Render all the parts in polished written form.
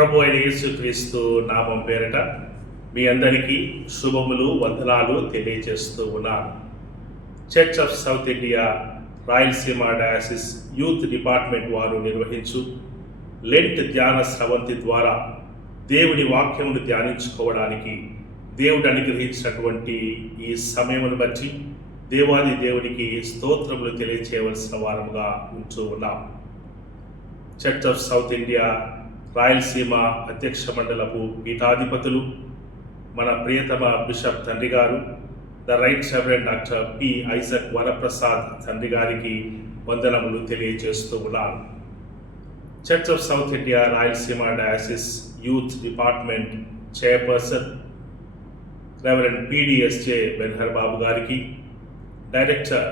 ప్రభు అయిన యేసుక్రీస్తు నామం పేరట మీ అందరికీ శుభములు వందనాలు తెలియజేస్తూ ఉన్నాను. Church of South India Rayalaseema diocese youth department వారు నిర్వహించు లెంట్ ధ్యాన స్రవంతి ద్వారా దేవుని వాక్యమును ధ్యానించుకోవడానికి దేవుడు అనుగ్రహించినటువంటి ఈ సమయమును బట్టి దేవాది దేవునికి స్తోత్రములు తెలియచేయవలసిన వారముగా ఉంటూ ఉన్నాం. Church of South India Rayalaseema అధ్యక్ష మండలపు పీఠాధిపతులు మన ప్రియతమ బిషప్ తండ్రి గారు the right reverend doctor P Isaac Varaprasad తండ్రి గారికి వందనములు తెలియజేస్తూ ఉన్నాను. Church of South India Rayalaseema diocese youth department chairperson reverend PDSJ Benhur Babu గారికి, డైరెక్టర్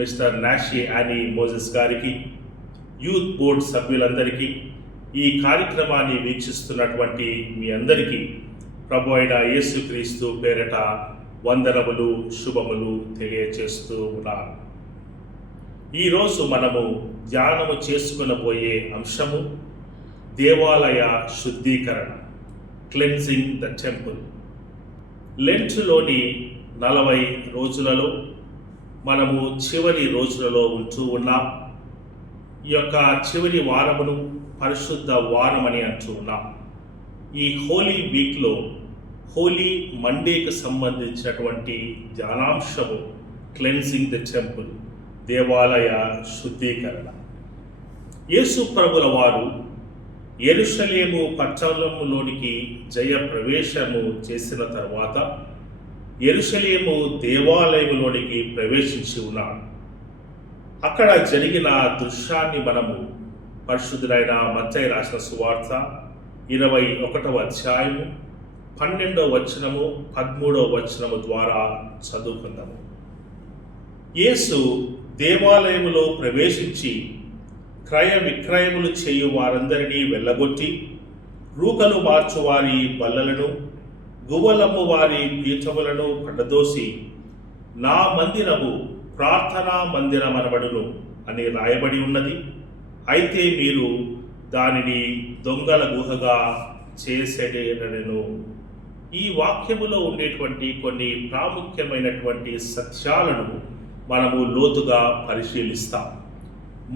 మిస్టర్ నాషి యానీ మోజెస్ గారికి, యూత్ బోర్డ్ సభ్యులందరికీ, ఈ కార్యక్రమాన్ని వీక్షిస్తున్నటువంటి మీ అందరికీ ప్రభు అయిన యేసుక్రీస్తు పేరట వందనములు శుభములు తెలియచేస్తూ ఉన్నాను. ఈరోజు మనము ధ్యానము చేసుకునబోయే అంశము దేవాలయ శుద్ధీకరణ, క్లెన్జింగ్ ద టెంపుల్. లెంట్లోని 40 రోజులలో మనము చివరి రోజులలో ఉంటూ ఉన్నాం. ఈ యొక్క చివరి వారమును పరిశుద్ధ వారం అని అంటూ ఉన్నాం. ఈ హోలీ వీక్లో హోలీ మండేకి సంబంధించినటువంటి ధ్యానాంశము క్లెన్సింగ్ ద టెంపుల్, దేవాలయ శుద్ధీకరణ. యేసు ప్రభుల వారు యెరూషలేము పట్టణంలోనికి జయ ప్రవేశము చేసిన తర్వాత యెరూషలేము దేవాలయంలోనికి ప్రవేశించి ఉన్నాడు. అక్కడ జరిగిన దృశ్యాన్ని మనము పరిశుద్ధుడైన మత్తయి రాసిన సువార్త 21వ అధ్యాయము 12వ వచనము 13వ వచనము ద్వారా చదువుకుందాము. యేసు దేవాలయములో ప్రవేశించి క్రయ విక్రయములు చేయు వారందరినీ వెళ్ళగొట్టి రూకలు మార్చువారి బల్లలను గువ్వలమ్ము వారి పీఠములను పడదోసి నా మందిరము ప్రార్థనా మందిరమనబడును అని రాయబడి ఉన్నది, అయితే మీరు దానిని దొంగల గుహగా చేసేటను. ఈ వాక్యములో ఉండేటువంటి కొన్ని ప్రాముఖ్యమైనటువంటి సత్యాలను మనము లోతుగా పరిశీలిస్తాం.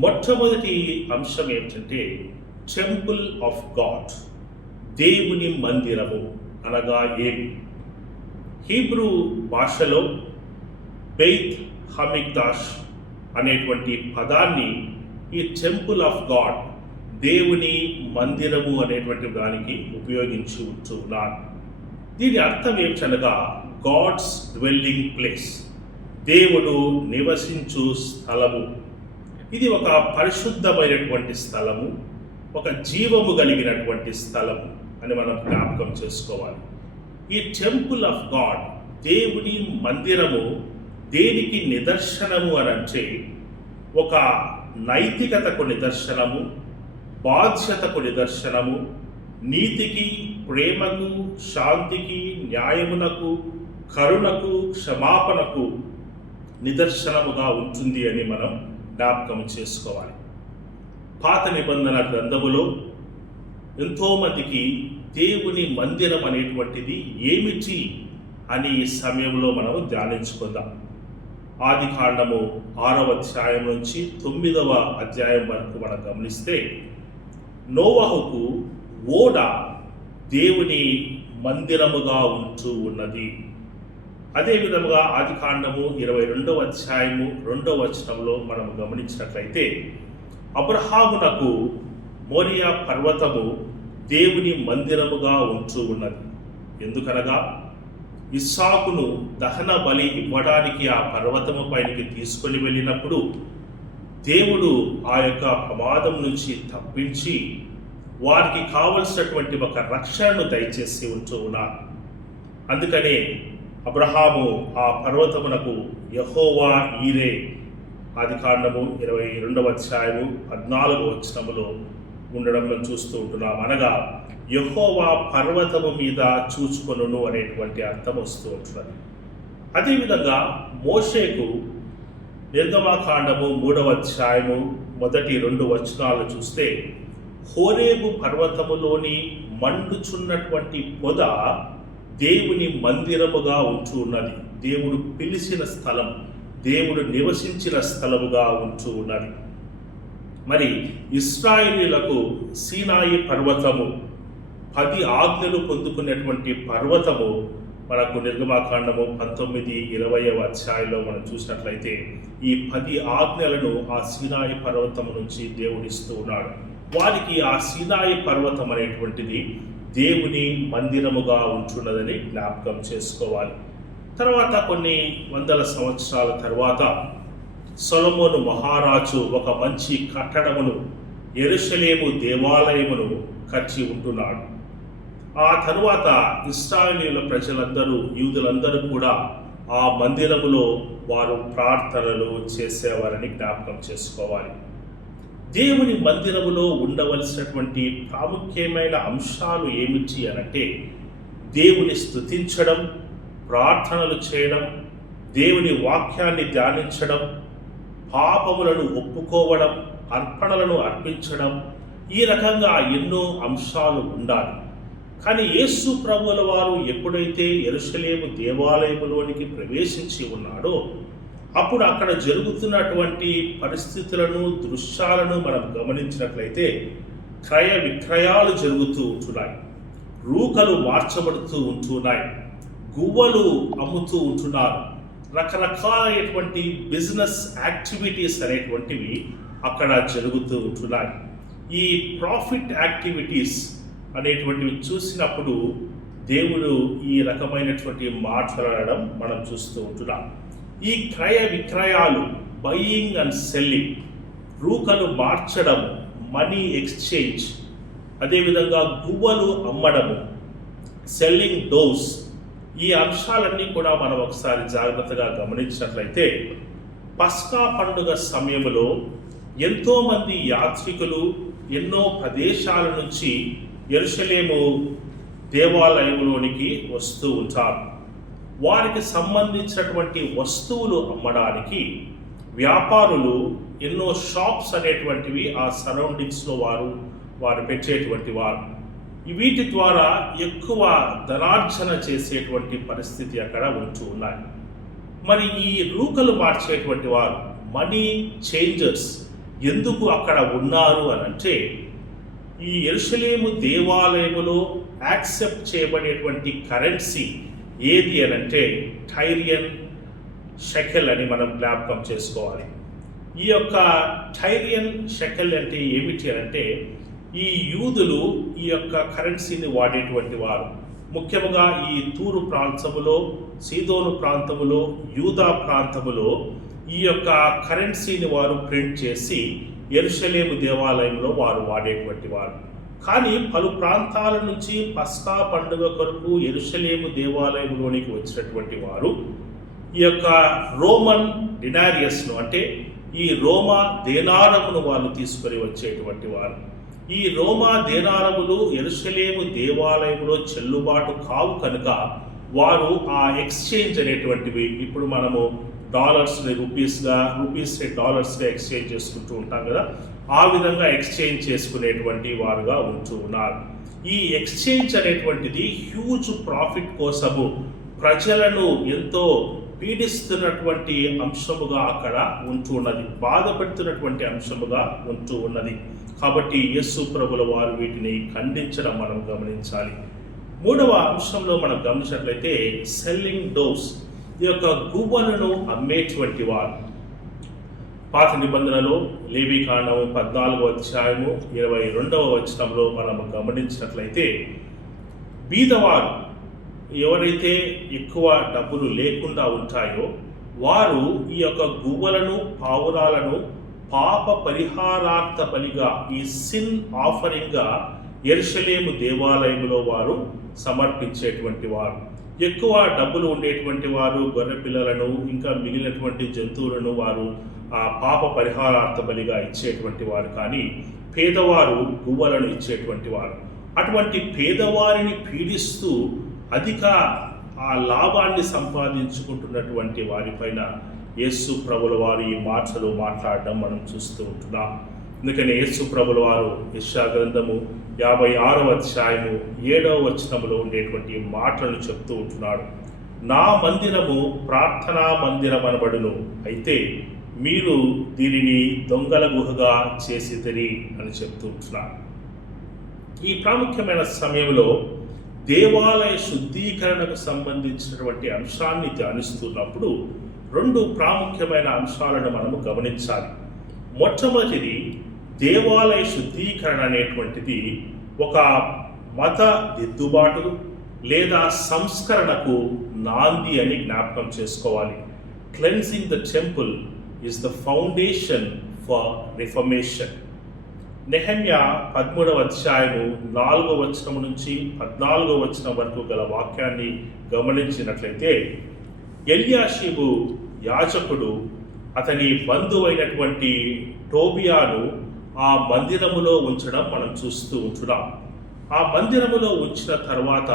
మొట్టమొదటి అంశం ఏమిటంటే టెంపుల్ ఆఫ్ గాడ్, దేవుని మందిరము అనగా ఏమి? హీబ్రూ భాషలో బెయిత్ హమిగ్దాష్ అనేటువంటి పదాన్ని ఈ టెంపుల్ ఆఫ్ గాడ్, దేవుని మందిరము అనేటువంటి దానికి ఉపయోగించి ఉంటున్నారు. దీని అర్థం ఏమిటనగా గాడ్స్ డ్వెల్లింగ్ ప్లేస్, దేవుడు నివసించు స్థలము. ఇది ఒక పరిశుద్ధమైనటువంటి స్థలము, ఒక జీవము కలిగినటువంటి స్థలము అని మనం జ్ఞాపకం చేసుకోవాలి. ఈ టెంపుల్ ఆఫ్ గాడ్, దేవుని మందిరము దేనికి నిదర్శనము అని అంటే ఒక నైతికతకు నిదర్శనము, బాధ్యతకు నిదర్శనము, నీతికి, ప్రేమకు, శాంతికి, న్యాయమునకు, కరుణకు, క్షమాపణకు నిదర్శనముగా ఉంటుంది అని మనం జ్ఞాపకం చేసుకోవాలి. పాత నిబంధన గ్రంథములో ఎంతోమందికి దేవుని మందిరం అనేటువంటిది ఏమిటి అని ఈ సమయంలో మనము ధ్యానించుకుందాం. ఆది కాండము 6వ అధ్యాయం నుంచి 9వ అధ్యాయం వరకు మనం గమనిస్తే నోవహుకు ఓడ దేవుని మందిరముగా ఉంటూ ఉన్నది. అదేవిధముగా ఆది కాండము 22వ అధ్యాయము 2వ వచనంలో మనం గమనించినట్లయితే అబ్రహామునకు మోరియా పర్వతము దేవుని మందిరముగా ఉంటూ ఉన్నది. ఎందుకనగా ఇస్సాకును దహన బలి ఇవ్వడానికి ఆ పర్వతము పైనకి తీసుకొని వెళ్ళినప్పుడు దేవుడు ఆ యొక్క ప్రమాదం నుంచి తప్పించి వారికి కావలసినటువంటి ఒక రక్షణను దయచేసి ఉంటూ ఉన్నారు. అందుకనే అబ్రహాము ఆ పర్వతమునకు యెహోవా ఈరే, ఆది కాండము 22వ అధ్యాయము 14వ వచనములో ఉండడం చూస్తూ ఉంటున్నాం. అనగా యెహోవా పర్వతము మీద చూచుకొనును అనేటువంటి అర్థం వస్తూ ఉంటున్నది. అదేవిధంగా మోషేకు నిర్గమాకాండము 3వ అధ్యాయము 1-2 వచనాలు చూస్తే హోరేబు పర్వతములోని మండుచున్నటువంటి పొద దేవుని మందిరముగా ఉంటూ ఉన్నది. దేవుడు పిలిచిన స్థలం, దేవుడు నివసించిన స్థలముగా ఉంటూ ఉన్నది. మరి ఇశ్రాయేలీయులకు సీనాయి పర్వతము 10 ఆజ్ఞలు పొందుకునేటువంటి పర్వతము మనకు నిర్గమాకాండము 19-20 అధ్యాయంలో మనం చూసినట్లయితే ఈ 10 ఆజ్ఞలను ఆ సీనాయి పర్వతము నుంచి దేవుడిస్తూ ఉన్నాడు. వారికి ఆ సీనాయి పర్వతం అనేటువంటిది దేవుని మందిరముగా ఉంటున్నదని జ్ఞాపకం చేసుకోవాలి. తర్వాత కొన్ని వందల సంవత్సరాల తర్వాత సొలొమోను మహారాజు ఒక మంచి కట్టడమును, యెరూషలేము దేవాలయమును కట్టి ఉంటున్నాడు. ఆ తరువాత ఇశ్రాయేలీయుల ప్రజలందరూ, యూదులందరూ కూడా ఆ మందిరములో వారు ప్రార్థనలు చేసేవారని జ్ఞాపకం చేసుకోవాలి. దేవుని మందిరములో ఉండవలసినటువంటి ప్రాముఖ్యమైన అంశాలు ఏమిటి అనంటే దేవుని స్తుతించడం, ప్రార్థనలు చేయడం, దేవుని వాక్యాన్ని ధ్యానించడం, పాపములను ఒప్పుకోవడం, అర్పణలను అర్పించడం, ఈ రకంగా ఎన్నో అంశాలు ఉండాలి. కానీ యేసు ప్రభువుల వారు ఎప్పుడైతే యెరూషలేము దేవాలయములోనికి ప్రవేశించి ఉన్నాడో అప్పుడు అక్కడ జరుగుతున్నటువంటి పరిస్థితులను, దృశ్యాలను మనం గమనించినట్లయితే క్రయ విక్రయాలు జరుగుతూ ఉంటున్నాయి, రూకలు మార్చబడుతూ ఉంటున్నాయి, గువ్వలు అమ్ముతూ ఉంటున్నారు, రకరకాలైనటువంటి బిజినెస్ యాక్టివిటీస్ అనేటువంటివి అక్కడ జరుగుతూ ఉంటున్నాయి. ఈ ప్రాఫిట్ యాక్టివిటీస్ అనేటువంటివి చూసినప్పుడు దేవుడు ఈ రకమైనటువంటి మాట్లాడడం మనం చూస్తూ ఉంటున్నాం. ఈ క్రయ విక్రయాలు, బయింగ్ అండ్ సెల్లింగ్, రూకలు మార్చడం, మనీ ఎక్స్చేంజ్, అదేవిధంగా గువ్వలు అమ్మడము, సెల్లింగ్ డోస్, ఈ అంశాలన్నీ కూడా మనం ఒకసారి జాగ్రత్తగా గమనించినట్లయితే పస్కా పండుగ సమయంలో ఎంతోమంది యాత్రికులు ఎన్నో ప్రదేశాల నుంచి యెరూషలేము దేవాలయంలోనికి వస్తూ ఉంటారు. వారికి సంబంధించినటువంటి వస్తువులు అమ్మడానికి వ్యాపారులు ఎన్నో షాప్స్ అనేటువంటివి ఆ సరౌండింగ్స్లో వారు పెట్టేటువంటి వారు. వీటి ద్వారా ఎక్కువ ధనార్జన చేసేటువంటి పరిస్థితి అక్కడ ఉంటూ ఉన్నాయి. మరి ఈ రూకలు మార్చేటువంటి వారు, మనీ చేంజర్స్ ఎందుకు అక్కడ ఉన్నారు అనంటే ఈ యెరూషలేము దేవాలయములో యాక్సెప్ట్ చేయబడేటువంటి కరెన్సీ ఏది అనంటే టైరియన్ షెకెల్ అని మనం జ్ఞాపకం చేసుకోవాలి. ఈ యొక్క టైరియన్ షెకెల్ అంటే ఏమిటి అంటే ఈ యూదులు ఈ యొక్క కరెన్సీని వాడేటువంటి వారు. ముఖ్యంగా ఈ తూరు ప్రాంతములో, సీదోను ప్రాంతములో, యూదా ప్రాంతములో ఈ యొక్క కరెన్సీని వారు ప్రింట్ చేసి యెరూషలేము దేవాలయంలో వారు వాడేటువంటి వారు. కానీ పలు ప్రాంతాల నుంచి పస్కా పండుగ కొరకు యెరూషలేము దేవాలయంలోనికి వచ్చినటువంటి వారు ఈ యొక్క రోమన్ డినారియస్ను అంటే ఈ రోమా దేనారమును వాళ్ళు తీసుకొని వచ్చేటువంటి వారు. ఈ రోమా దేనారములు యెరూషలేము దేవాలయంలో చెల్లుబాటు కావు కనుక వారు ఆ ఎక్స్చేంజ్ అనేటువంటివి, ఇప్పుడు మనము డాలర్స్ని రూపీస్ని డాలర్స్గా ఎక్స్చేంజ్ చేసుకుంటూ ఉంటాం కదా, ఆ విధంగా ఎక్స్చేంజ్ చేసుకునేటువంటి వారుగా ఉంటూ ఉన్నారు. ఈ ఎక్స్చేంజ్ అనేటువంటిది హ్యూజ్ ప్రాఫిట్ కోసము ప్రజలను ఎంతో పీడిస్తున్నటువంటి అంశముగా అక్కడ ఉంటూ ఉన్నది, బాధపెడుతున్నటువంటి అంశముగా ఉంటూ ఉన్నది. కాబట్టి యేసు ప్రభుల వారు వీటిని ఖండించడం మనం గమనించాలి. మూడవ అంశంలో మనం గమనించినట్లయితే సెల్లింగ్ డోస్, ఈ యొక్క గువ్వలను అమ్మేటువంటి వారు. పాత నిబంధనలో లేవీకాండము 14వ అధ్యాయము 22వ వచనంలో మనం గమనించినట్లయితే బీదవారు ఎవరైతే ఎక్కువ డబ్బులు లేకుండా ఉంటాయో వారు ఈ యొక్క గువ్వలను, పావురాలను పాప పరిహారార్థ బలిగా, ఈ సిన్ ఆఫరింగ్గా యెరూషలేము దేవాలయంలో వారు సమర్పించేటువంటి వారు. ఎక్కువ డబ్బులు ఉండేటువంటి వారు గొర్రె పిల్లలను ఇంకా మిగిలినటువంటి జంతువులను వారు ఆ పాప పరిహారార్థ బలిగా ఇచ్చేటువంటి వారు. కానీ పేదవారు గువ్వలను ఇచ్చేటువంటి వారు. అటువంటి పేదవారిని పీడిస్తూ అధిక ఆ లాభాన్ని సంపాదించుకుంటున్నటువంటి వారిపైన యేసు ప్రభుల వారు ఈ మాటలు మాట్లాడడం మనం చూస్తూ ఉంటున్నాం. అందుకని యేసు ప్రభుల వారు యెషయా గ్రంథము 56వ అధ్యాయము 7వ వచనములో ఉండేటువంటి మాటలను చెప్తూ ఉంటున్నాడు. నా మందిరము ప్రార్థనా మందిరం అనబడును, అయితే మీరు దీనిని దొంగల గుహగా చేసిదిరి అని చెప్తూ ఉంటున్నారు. ఈ ప్రాముఖ్యమైన సమయంలో దేవాలయ శుద్ధీకరణకు సంబంధించినటువంటి అంశాన్ని ధ్యానిస్తున్నప్పుడు 2 ప్రాముఖ్యమైన అంశాలను మనము గమనించాలి. మొట్టమొదటిది, దేవాలయ శుద్ధీకరణ అనేటువంటిది ఒక మత దిద్దుబాటు లేదా సంస్కరణకు నాంది అని జ్ఞాపకం చేసుకోవాలి. Cleansing the temple is the foundation for reformation. Nehemiah 13వ అధ్యాయము 4వ వచనం నుంచి 14వ వచనం వరకు గల వాక్యాన్ని గమనించినట్లయితే, ఎల్యాషీబు యాజకుడు అతని బంధువైనటువంటి టోబియాను ఆ మందిరములో ఉంచడం మనం చూస్తూ ఉంటున్నాం. ఆ మందిరములో ఉంచిన తర్వాత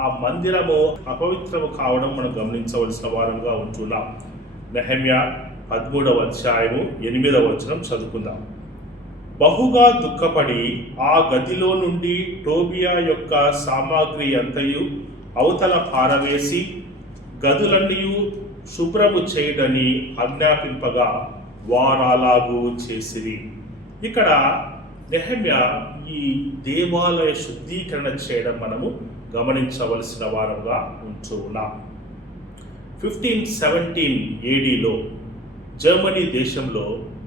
ఆ మందిరము అపవిత్రము కావడం మనం గమనించవలసిన వారంగా ఉంటున్నాం. నెహెమ్యా 13వ అధ్యాయము 8వ వచనం చదువుకుందాం. బహుగా దుఃఖపడి ఆ గదిలో నుండి టోబియా యొక్క సామాగ్రి అంతయు అవతల పారవేసి గదులన్నీ శుభ్రము చేయడని ఆజ్ఞాపింపగా వారాలాగు చేసిరి. ఇక్కడ నెహెమ్యా ఈ దేవాలయ శుద్ధీకరణ చేయడం మనము గమనించవలసిన వారంగా ఉంటూ ఉన్నాం. 1517 ADలో జర్మనీ దేశంలో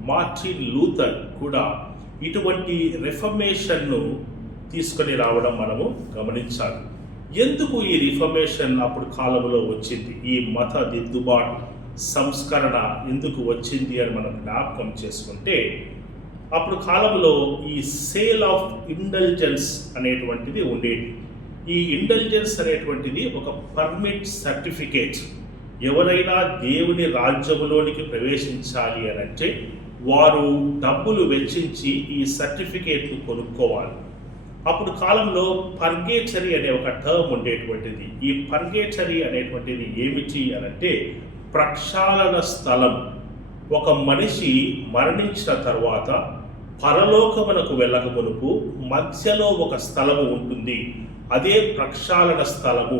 మార్టిన్ లూథర్ కూడా ఇటువంటి రిఫర్మేషన్ను తీసుకొని రావడం మనము గమనించాలి. ఎందుకు ఈ రిఫర్మేషన్ అప్పుడు కాలంలో వచ్చింది, ఈ మత దిద్దుబాటు సంస్కరణ ఎందుకు వచ్చింది అని మనం జ్ఞాపకం చేసుకుంటే, అప్పుడు కాలంలో ఈ సేల్ ఆఫ్ ఇంటెలిజెన్స్ అనేటువంటిది ఉండేది. ఈ ఇంటెలిజెన్స్ అనేటువంటిది ఒక పర్మిట్ సర్టిఫికేట్. ఎవరైనా దేవుని రాజ్యములోనికి ప్రవేశించాలి అని అంటే వారు డబ్బులు వెచ్చించి ఈ సర్టిఫికేట్ను కొనుక్కోవాలి. అప్పుడు కాలంలో పర్గేటరీ అనే ఒక టర్మ్ ఉండేటువంటిది. ఈ పర్గేటరీ అనేటువంటిది ఏమిటి అనంటే ప్రక్షాళన స్థలం. ఒక మనిషి మరణించిన తర్వాత పరలోకమునకు వెళ్ళక మునుపు మధ్యలో ఒక స్థలము ఉంటుంది, అదే ప్రక్షాళన స్థలము.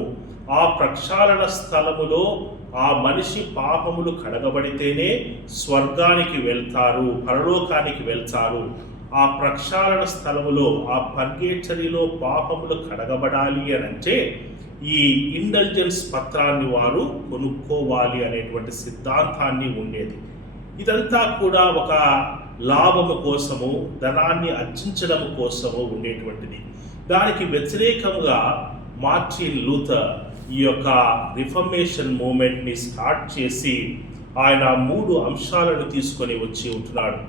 ఆ ప్రక్షాళన స్థలములో ఆ మనిషి పాపములు కడగబడితేనే స్వర్గానికి వెళ్తారు, పరలోకానికి వెళ్తారు. ఆ ప్రక్షాళన స్థలములో, ఆ పర్గేటరీలో పాపములు కడగబడాలి అని అంటే ఈ ఇంటెలిజెన్స్ పత్రాన్ని వారు కొనుక్కోవాలి అనేటువంటి సిద్ధాంతాన్ని ఉండేది. ఇదంతా కూడా ఒక లాభము కోసము, ధనాన్ని అర్జించడం కోసము ఉండేటువంటిది. దానికి వ్యతిరేకంగా మార్టిన్ లూథర్ ఈ యొక్క రిఫర్మేషన్ మూమెంట్ని స్టార్ట్ చేసి ఆయన 3 అంశాలను తీసుకొని వచ్చి ఉంటున్నాడు.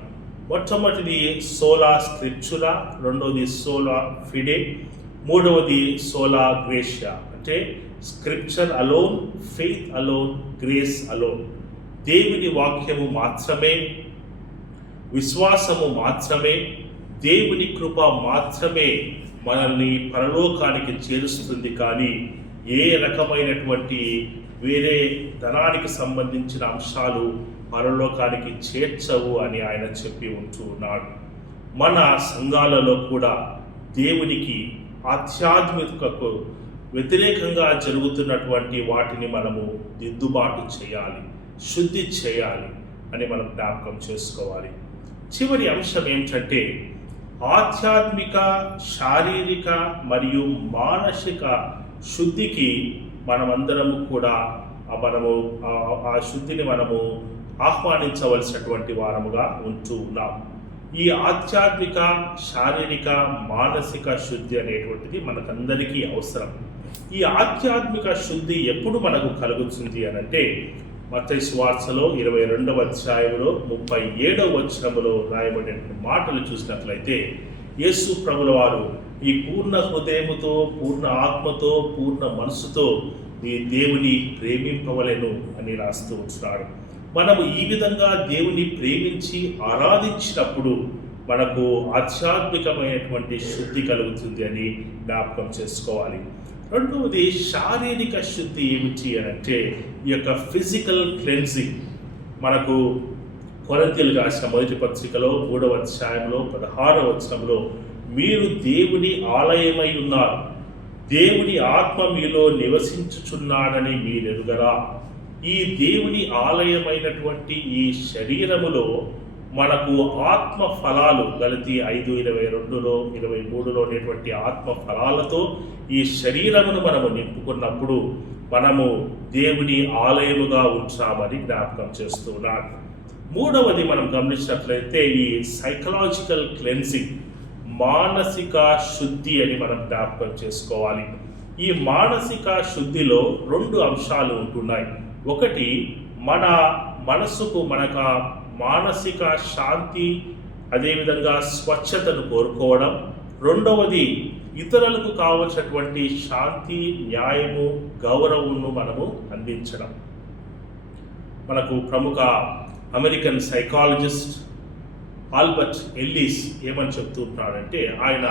మొట్టమొదటిది సోలా స్క్రిప్చురా, రెండవది సోలా ఫిడే, మూడవది సోలా గ్రేషియా. అంటే scripture alone, faith alone, grace alone. దేవుని వాక్యము మాత్రమే, విశ్వాసము మాత్రమే, దేవుని కృప మాత్రమే మనల్ని పరలోకానికి చేరుస్తుంది. కానీ ఏ రకమైనటువంటి వేరే ధనానికి సంబంధించిన అంశాలు పరలోకానికి చేర్చవు అని ఆయన చెప్పి ఉంటూ ఉన్నాడు. మన సంఘాలలో కూడా దేవునికి, ఆధ్యాత్మికకు వ్యతిరేకంగా జరుగుతున్నటువంటి వాటిని మనము దిద్దుబాటు చేయాలి, శుద్ధి చేయాలి అని మనం జ్ఞాపకం చేసుకోవాలి. చివరి అంశం ఏంటంటే ఆధ్యాత్మిక, శారీరక మరియు మానసిక శుద్ధికి మనమందరము కూడా ఆ శుద్ధిని మనము ఆహ్వానించవలసినటువంటి వారముగా ఉంటూ ఉన్నాం. ఈ ఆధ్యాత్మిక, శారీరక, మానసిక శుద్ధి అనేటువంటిది మనకందరికీ అవసరం. ఈ ఆధ్యాత్మిక శుద్ధి ఎప్పుడు మనకు కలుగుతుంది అనంటే మత్తయి సువార్తలో 22వ అధ్యాయంలో 37వ వచనములో రాయబడిన మాటలు చూసినట్లయితే యేసు ప్రభుల వారు ఈ పూర్ణ హృదయముతో, పూర్ణ ఆత్మతో, పూర్ణ మనసుతో ఈ దేవుని ప్రేమింపవలెను అని రాస్తూ ఉంటున్నాడు. మనము ఈ విధంగా దేవుని ప్రేమించి ఆరాధించినప్పుడు మనకు ఆధ్యాత్మికమైనటువంటి శుద్ధి కలుగుతుంది అని జ్ఞాపకం చేసుకోవాలి. రెండవది శారీరక శుద్ధి ఏమిటి అని అంటే ఈ యొక్క ఫిజికల్ క్లెన్జింగ్. మనకు కొరింథీయులకు రాసిన మొదటి పత్రికలో 3వ అధ్యాయంలో 16వ వచనంలో మీరు దేవుని ఆలయమై ఉన్నారు, దేవుని ఆత్మ మీలో నివసించుచున్నాడని మీరెరుగరా. ఈ దేవుని ఆలయమైనటువంటి ఈ శరీరములో మనకు ఆత్మ ఫలాలు గలతీ 5:22లో 23లో అనేటువంటి ఆత్మ ఫలాలతో ఈ శరీరమును మనము నింపుకున్నప్పుడు మనము దేవుని ఆలయముగా ఉంచామని జ్ఞాపకం చేస్తున్నాడు. మూడవది మనం గమనించినట్లయితే ఈ సైకలాజికల్ క్లెన్సింగ్, మానసిక శుద్ధి అని మనం జ్ఞాపకం చేసుకోవాలి. ఈ మానసిక శుద్ధిలో 2 అంశాలు ఉంటున్నాయి. ఒకటి, మన మనసుకు మనకు మానసిక శాంతి, అదేవిధంగా స్వచ్ఛతను కోరుకోవడం. రెండవది, ఇతరులకు కావలసినటువంటి శాంతి, న్యాయము, గౌరవమును మనము అందించడం. మనకు ప్రముఖ అమెరికన్ సైకాలజిస్ట్ ఆల్బర్ట్ ఎల్లిస్ ఏమని చెప్తున్నాడంటే, ఆయన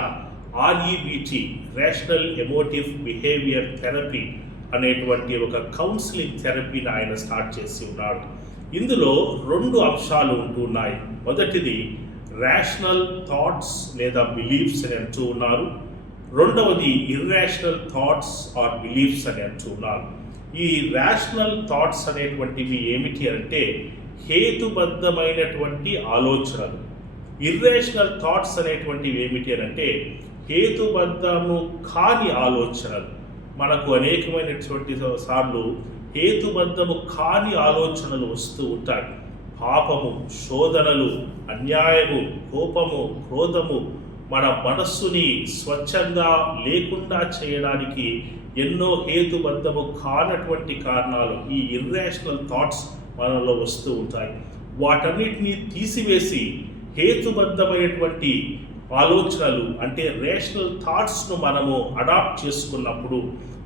REBT, rational emotive behaviour therapy అనేటువంటి ఒక కౌన్సిలింగ్ థెరపీని ఆయన స్టార్ట్ చేసి ఉన్నాడు. ఇందులో 2 అంశాలు ఉంటున్నాయి. మొదటిది రేషనల్ థాట్స్ లేదా బిలీఫ్స్ అని అంటూ ఉన్నారు. రెండవది ఇర్రేషనల్ థాట్స్ ఆర్ బిలీఫ్స్ అని అంటూ ఉన్నారు. ఈ రేషనల్ థాట్స్ అనేటువంటివి ఏమిటి అంటే హేతుబద్ధమైనటువంటి ఆలోచనలు. ఇర్రేషనల్ థాట్స్ అనేటువంటివి ఏమిటి అంటే హేతుబద్ధము కాని ఆలోచనలు. మనకు అనేకమైనటువంటి సార్లు హేతుబద్ధము కాని ఆలోచనలు వస్తూ ఉంటాయి. పాపము, శోధనలు, అన్యాయము, కోపము, క్రోధము మన మనస్సుని స్వచ్ఛంగా లేకుండా చేయడానికి ఎన్నో హేతుబద్ధము కానటువంటి కారణాలు, ఈ ఇర్రేషనల్ థాట్స్ మనలో వస్తూ ఉంటాయి. వాటన్నిటిని తీసివేసి హేతుబద్ధమైనటువంటి ఆలోచనలు అంటే రేషనల్ థాట్స్ను మనము అడాప్ట్ చేసుకున్నప్పుడు,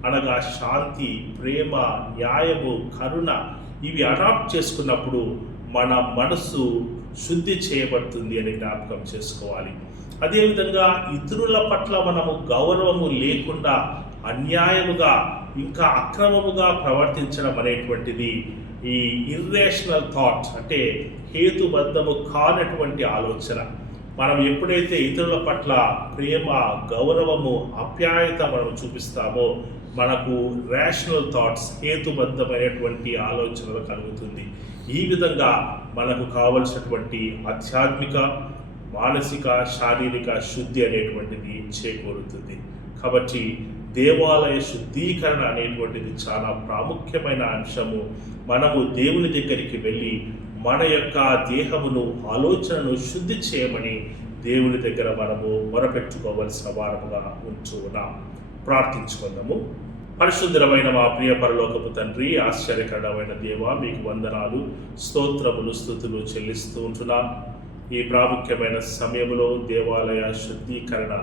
అనగా శాంతి, ప్రేమ, న్యాయము, కరుణ, ఇవి అడాప్ట్ చేసుకున్నప్పుడు మన మనసు శుద్ధి చేయబడుతుంది అని జ్ఞాపకం చేసుకోవాలి. అదేవిధంగా ఇతరుల పట్ల మనము గౌరవము లేకుండా అన్యాయముగా ఇంకా అక్రమముగా ప్రవర్తించడం అనేటువంటిది ఈ ఇర్రేషనల్ థాట్ అంటే హేతుబద్ధము కానటువంటి ఆలోచన. మనం ఎప్పుడైతే ఇతరుల పట్ల ప్రేమ, గౌరవము, ఆప్యాయత మనం చూపిస్తామో మనకు రేషనల్ థాట్స్, హేతుబద్ధమైనటువంటి ఆలోచనలు కలుగుతుంది. ఈ విధంగా మనకు కావలసినటువంటి ఆధ్యాత్మిక, మానసిక, శారీరక శుద్ధి అనేటువంటిది చేకూరుతుంది. కాబట్టి దేవాలయ శుద్ధీకరణ అనేటువంటిది చాలా ప్రాముఖ్యమైన అంశము. మనము దేవుని దగ్గరికి వెళ్ళి మన యొక్క దేహమును, ఆలోచనను శుద్ధి చేయమని దేవుని దగ్గర మనము మొరపెట్టుకోవలసిన వారముగా ఉంచున్నాం. ప్రార్థించుకుందాము. పరిశుద్ధమైన మా ప్రియ పరలోకపు తండ్రి, ఆశ్చర్యకరమైన దేవ, మీకు వందనాలు, స్తోత్రములు, స్తుతులు చెల్లిస్తూ ఉంటున్నా. ఈ ప్రాముఖ్యమైన సమయంలో దేవాలయ శుద్ధీకరణ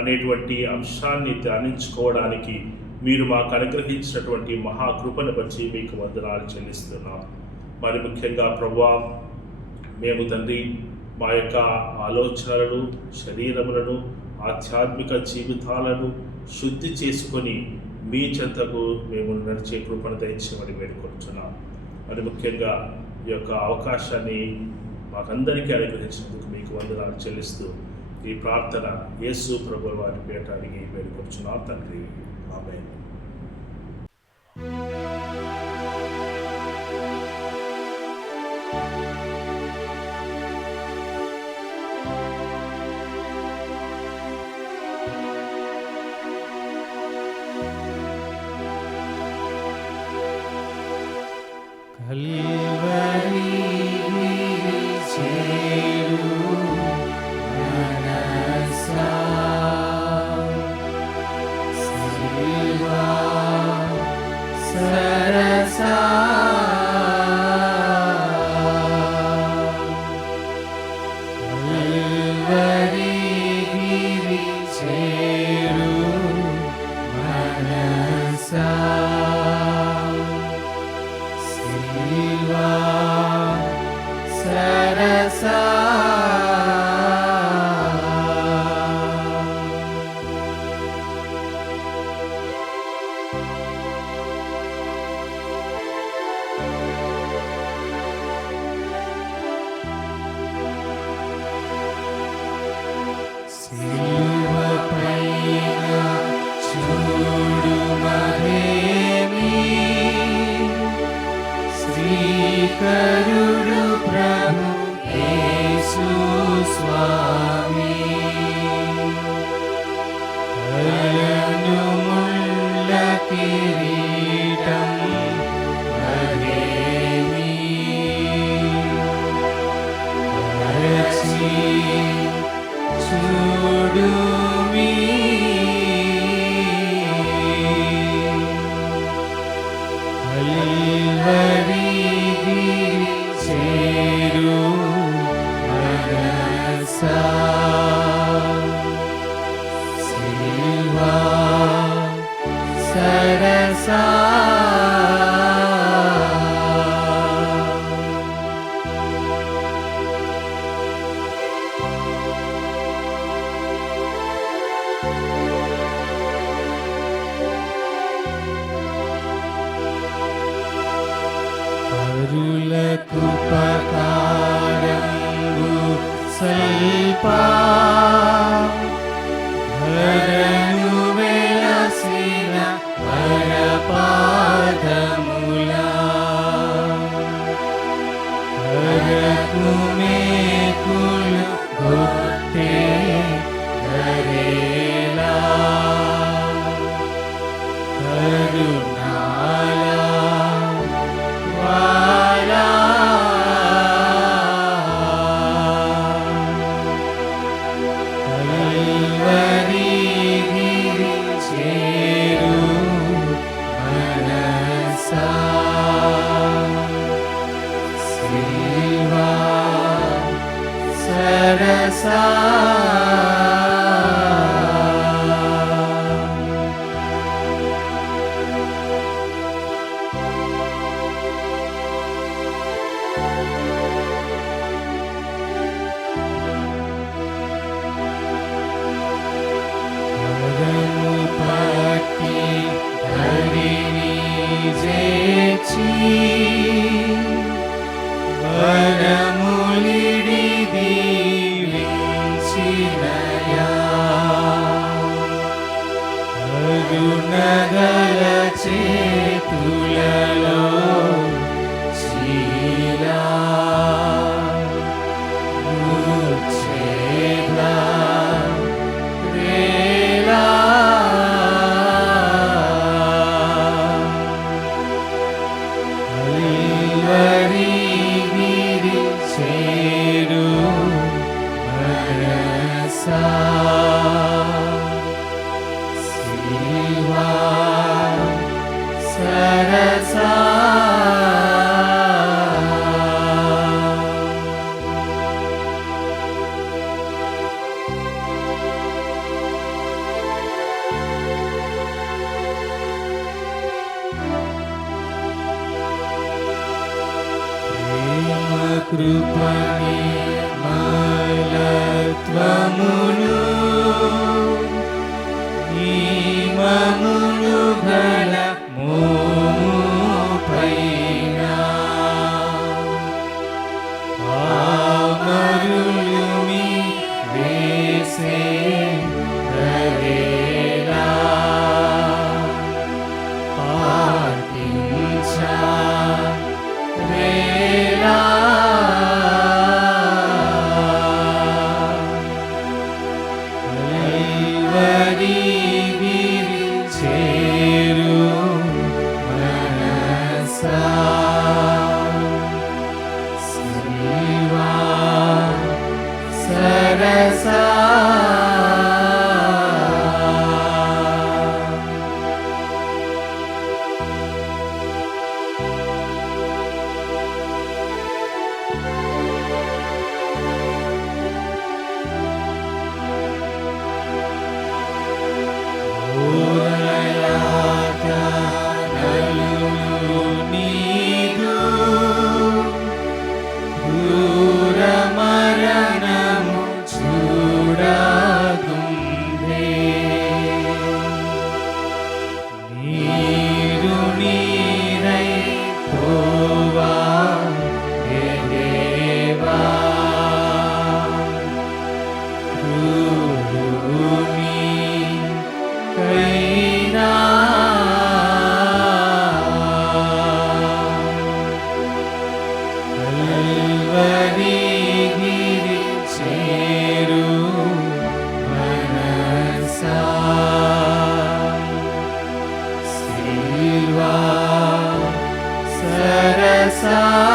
అనేటువంటి అంశాన్ని ధ్యానించుకోవడానికి మీరు మాకు అనుగ్రహించినటువంటి మహాకృపను బట్టి మీకు వందనాలు చెల్లిస్తున్నాం. మరి ముఖ్యంగా ప్రభువా, మేము తండ్రి మా యొక్క ఆలోచనలను, శరీరములను, ఆధ్యాత్మిక జీవితాలను శుద్ధి చేసుకొని మీ చెంతకు మేము నడిచే కృపను దయచేయమని వేడుకుంటున్నాం. మరి ముఖ్యంగా ఈ యొక్క అవకాశాన్ని మాకందరికీ అనుగ్రహించినందుకు మీకు వందనాలు చెల్లిస్తూ ఈ ప్రార్థన యేసు ప్రభువు వారి పేట అడిగి వేడుకుంటున్నాం తండ్రి. ఆమేన్. కరుడు ప్రభు యేసు స్వామి. అలను ముళ్ళ కిరీటం మరేమి మరచి చూడుమి. కల్వరి గిరి చేరు మనసా సిల్వా సరసా. పరులకు పకారంబు సల్పా ధరను వెలసిన పరపాదములా. హరకు మేకులు గొట్టె ధరేలా కరుణాల వాలా. కల్వరి గిరి చేరు మనసా సిల్వా సరసా. పదము పట్టి ధరిని జేచి వరములిడి దీవించినయా. అరుణగల చేతులలో చీలా ముచ్చేలా రేలా. కల్వరి గిరి చేరు మనసా సిల్వా సరసా. ప్రేమ కృపని మలత్వములు నియమములు గల మోముపైన పామరులు మీ వేసే ధరేలా పాటించా రేలా. కల్వరి గిరి చేరు సా